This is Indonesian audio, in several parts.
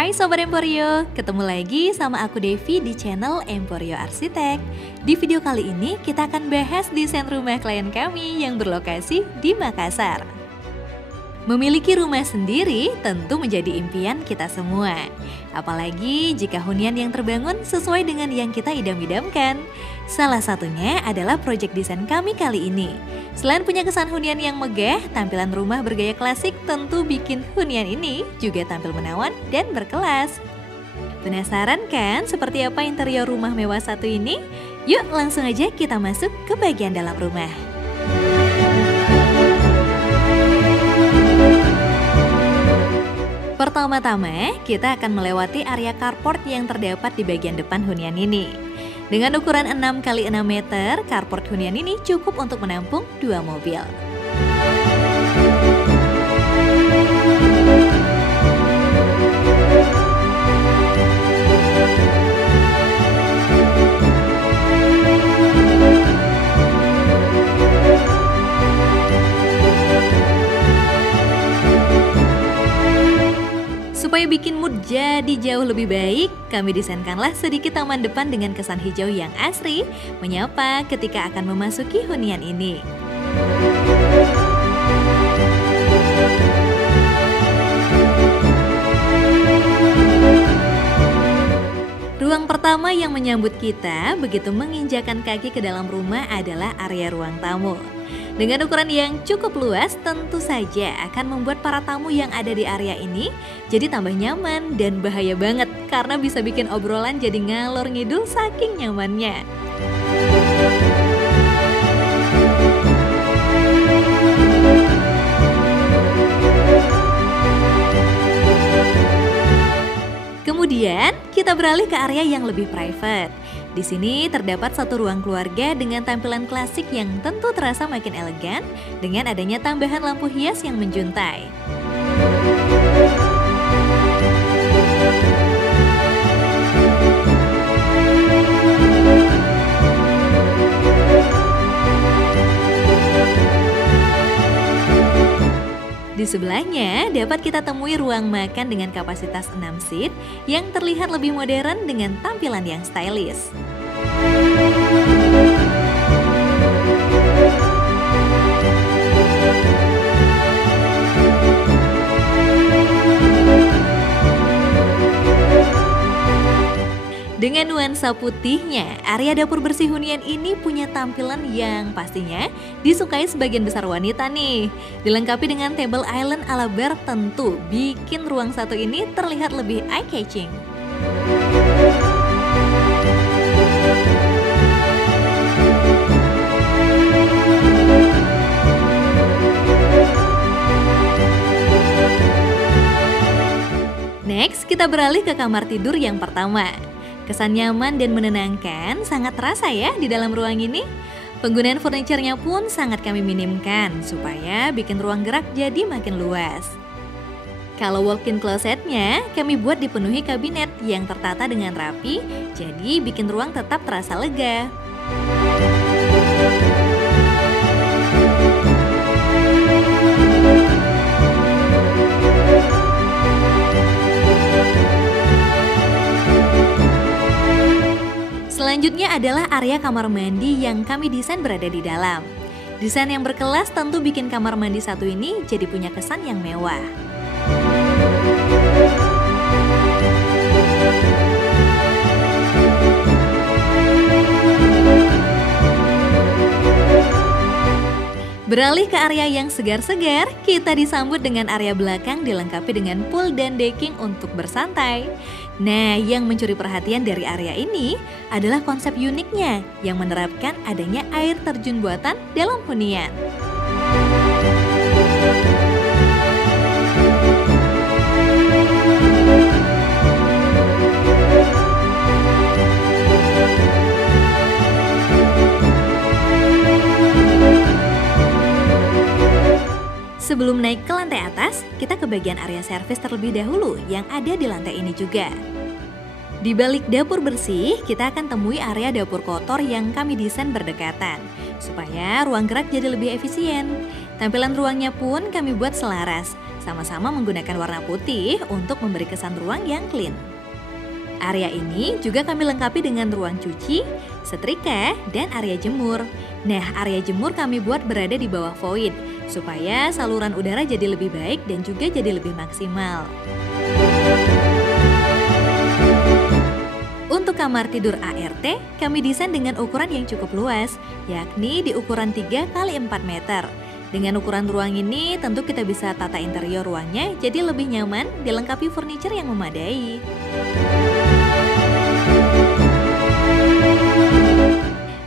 Hai Sobat Emporio, ketemu lagi sama aku Devi di channel Emporio Arsitek. Di video kali ini kita akan bahas desain rumah klien kami yang berlokasi di Makassar. Memiliki rumah sendiri tentu menjadi impian kita semua. Apalagi jika hunian yang terbangun sesuai dengan yang kita idam-idamkan. Salah satunya adalah proyek desain kami kali ini. Selain punya kesan hunian yang megah, tampilan rumah bergaya klasik tentu bikin hunian ini juga tampil menawan dan berkelas. Penasaran kan seperti apa interior rumah mewah satu ini? Yuk langsung aja kita masuk ke bagian dalam rumah. Pertama-tama, kita akan melewati area carport yang terdapat di bagian depan hunian ini. Dengan ukuran 6 x 6 meter, carport hunian ini cukup untuk menampung 2 mobil. Supaya bikin mood jadi jauh lebih baik, kami desainkanlah sedikit taman depan dengan kesan hijau yang asri, menyapa ketika akan memasuki hunian ini. Ruang pertama yang menyambut kita begitu menginjakan kaki ke dalam rumah adalah area ruang tamu. Dengan ukuran yang cukup luas, tentu saja akan membuat para tamu yang ada di area ini jadi tambah nyaman dan bahaya banget karena bisa bikin obrolan jadi ngalor ngidul saking nyamannya. Kemudian kita beralih ke area yang lebih private. Di sini terdapat satu ruang keluarga dengan tampilan klasik yang tentu terasa makin elegan dengan adanya tambahan lampu hias yang menjuntai. Di sebelahnya dapat kita temui ruang makan dengan kapasitas 6 seat yang terlihat lebih modern dengan tampilan yang stylish. Dengan nuansa putihnya, area dapur bersih hunian ini punya tampilan yang pastinya disukai sebagian besar wanita nih. Dilengkapi dengan table island ala bar tentu bikin ruang satu ini terlihat lebih eye-catching. Next, kita beralih ke kamar tidur yang pertama. Kesan nyaman dan menenangkan sangat terasa ya di dalam ruang ini. Penggunaan furniturnya pun sangat kami minimkan supaya bikin ruang gerak jadi makin luas. Kalau walk-in closetnya kami buat dipenuhi kabinet yang tertata dengan rapi, jadi bikin ruang tetap terasa lega. Selanjutnya adalah area kamar mandi yang kami desain berada di dalam. Desain yang berkelas tentu bikin kamar mandi satu ini jadi punya kesan yang mewah. Beralih ke area yang segar-segar, kita disambut dengan area belakang dilengkapi dengan pool dan decking untuk bersantai. Nah, yang mencuri perhatian dari area ini adalah konsep uniknya yang menerapkan adanya air terjun buatan dalam hunian. Sebelum naik ke lantai atas, kita ke bagian area servis terlebih dahulu yang ada di lantai ini juga. Di balik dapur bersih, kita akan temui area dapur kotor yang kami desain berdekatan, supaya ruang gerak jadi lebih efisien. Tampilan ruangnya pun kami buat selaras, sama-sama menggunakan warna putih untuk memberi kesan ruang yang clean. Area ini juga kami lengkapi dengan ruang cuci, setrika, dan area jemur. Nah, area jemur kami buat berada di bawah void, supaya saluran udara jadi lebih baik dan juga jadi lebih maksimal. Untuk kamar tidur ART, kami desain dengan ukuran yang cukup luas, yakni di ukuran 3 x 4 meter. Dengan ukuran ruang ini, tentu kita bisa tata interior ruangnya jadi lebih nyaman, dilengkapi furniture yang memadai.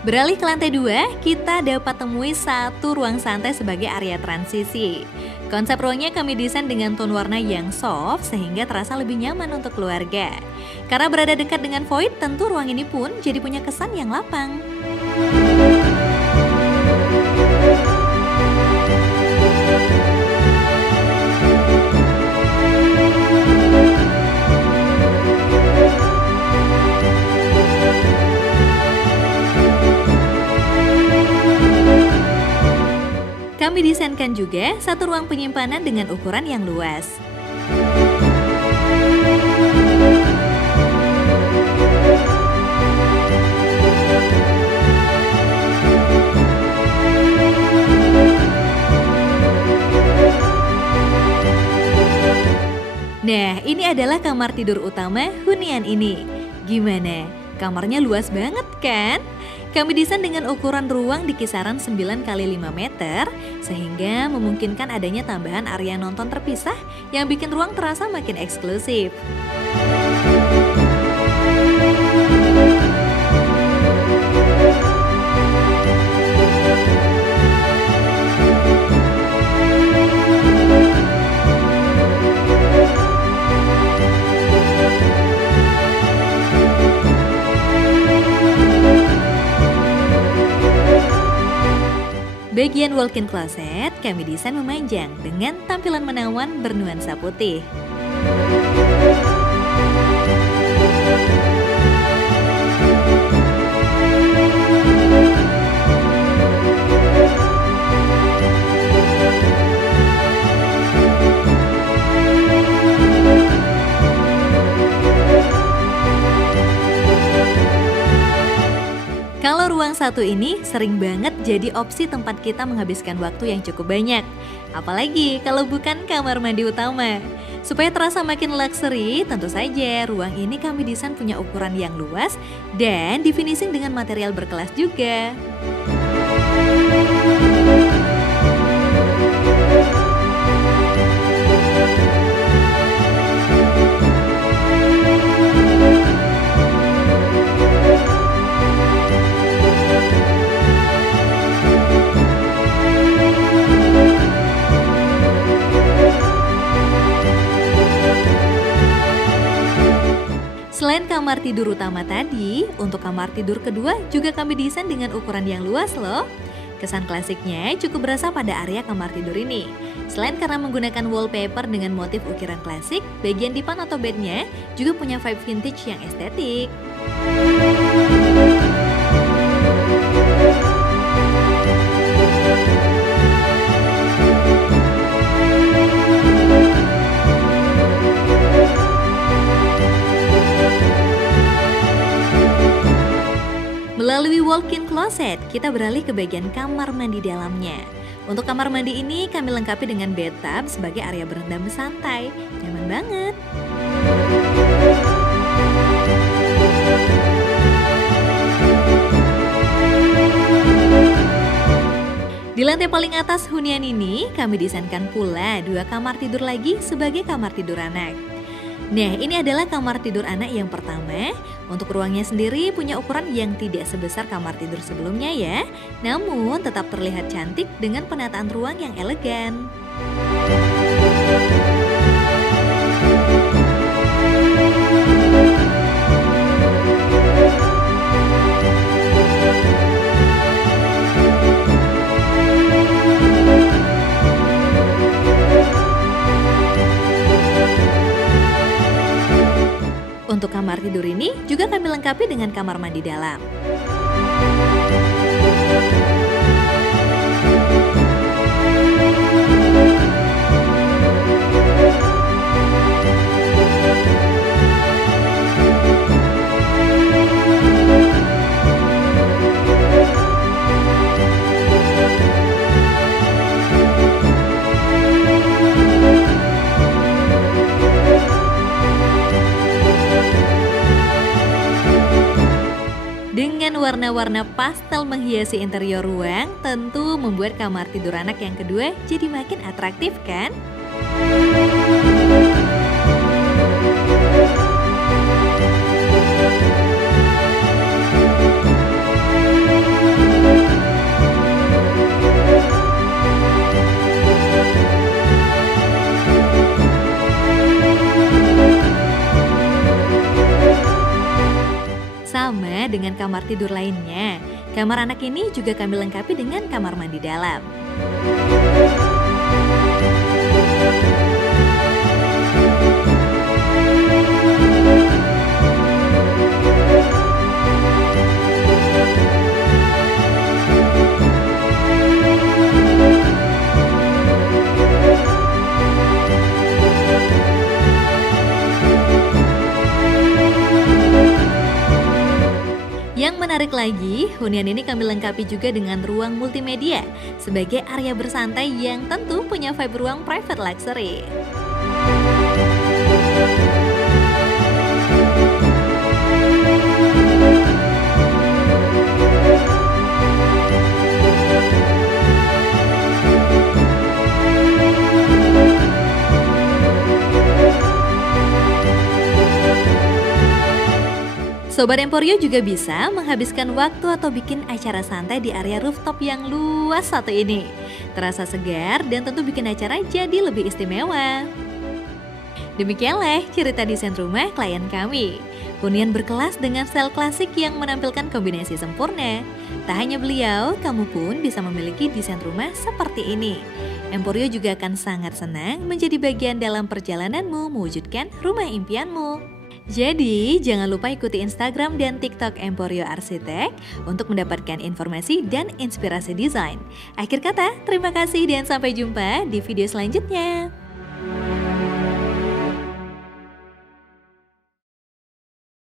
Beralih ke lantai 2, kita dapat temui satu ruang santai sebagai area transisi. Konsep ruangnya kami desain dengan tone warna yang soft sehingga terasa lebih nyaman untuk keluarga. Karena berada dekat dengan void, tentu ruang ini pun jadi punya kesan yang lapang. Kami desainkan juga satu ruang penyimpanan dengan ukuran yang luas. Nah, ini adalah kamar tidur utama hunian ini. Gimana? Kamarnya luas banget kan? Kami desain dengan ukuran ruang di kisaran 9 x 5 meter, sehingga memungkinkan adanya tambahan area nonton terpisah yang bikin ruang terasa makin eksklusif. Bagian walk-in closet kami desain memanjang dengan tampilan menawan bernuansa putih. Kalau ruang satu ini sering banget jadi opsi tempat kita menghabiskan waktu yang cukup banyak. Apalagi kalau bukan kamar mandi utama. Supaya terasa makin luxury, tentu saja ruang ini kami desain punya ukuran yang luas dan difinishing dengan material berkelas juga. Selain kamar tidur utama tadi, untuk kamar tidur kedua juga kami desain dengan ukuran yang luas loh. Kesan klasiknya cukup berasa pada area kamar tidur ini. Selain karena menggunakan wallpaper dengan motif ukiran klasik, bagian dipan atau bednya juga punya vibe vintage yang estetik. Melalui walk-in closet, kita beralih ke bagian kamar mandi dalamnya. Untuk kamar mandi ini kami lengkapi dengan bathtub sebagai area berendam santai. Nyaman banget. Di lantai paling atas hunian ini, kami desainkan pula 2 kamar tidur lagi sebagai kamar tidur anak. Nah, ini adalah kamar tidur anak yang pertama. Untuk ruangnya sendiri punya ukuran yang tidak sebesar kamar tidur sebelumnya ya. Namun tetap terlihat cantik dengan penataan ruang yang elegan. Untuk kamar tidur ini juga kami lengkapi dengan kamar mandi dalam. warna-warna pastel menghiasi interior ruang tentu membuat kamar tidur anak yang kedua jadi makin atraktif kan? Sama dengan kamar tidur lainnya, kamar anak ini juga kami lengkapi dengan kamar mandi dalam. Yang menarik lagi, hunian ini kami lengkapi juga dengan ruang multimedia sebagai area bersantai yang tentu punya vibe ruang private luxury. Sobat Emporio juga bisa menghabiskan waktu atau bikin acara santai di area rooftop yang luas satu ini. Terasa segar dan tentu bikin acara jadi lebih istimewa. Demikianlah cerita desain rumah klien kami. Hunian berkelas dengan style klasik yang menampilkan kombinasi sempurna. Tak hanya beliau, kamu pun bisa memiliki desain rumah seperti ini. Emporio juga akan sangat senang menjadi bagian dalam perjalananmu mewujudkan rumah impianmu. Jadi, jangan lupa ikuti Instagram dan TikTok Emporio Arsitek untuk mendapatkan informasi dan inspirasi desain. Akhir kata, terima kasih dan sampai jumpa di video selanjutnya.